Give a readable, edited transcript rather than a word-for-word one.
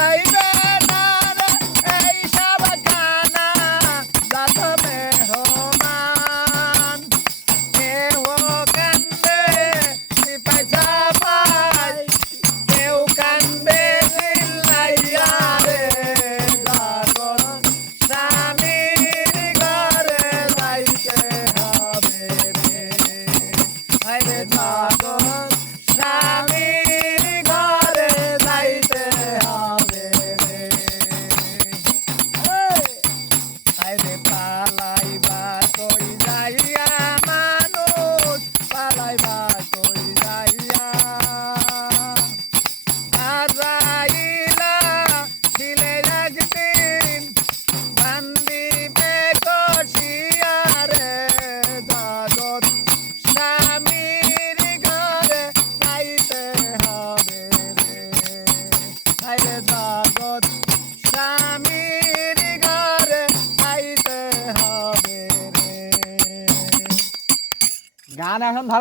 যাইবে না রে এই সব কানা যত মেহমান কেউ কান্দে সিপাই চাপাই কেউ কান্দে চিল্লাইয়া রে জাগর স্বামীর ঘরে যাইতে হবে রে হায়রে জাগর স্বামীর ঘরে যাইতে হবে রে হায়রে পালাইবা কই যাইয়া মানুষ পালাইবা কই যাইয়া আজাইলা দিলে একদিন বান্দিবে কষিয়া রে জগৎ স্বামীর ঘরে যাইতে হবে রে হায়রে জগৎ স্বামীর ঘরে যাইতে হবে রে। গান এখন ভালো।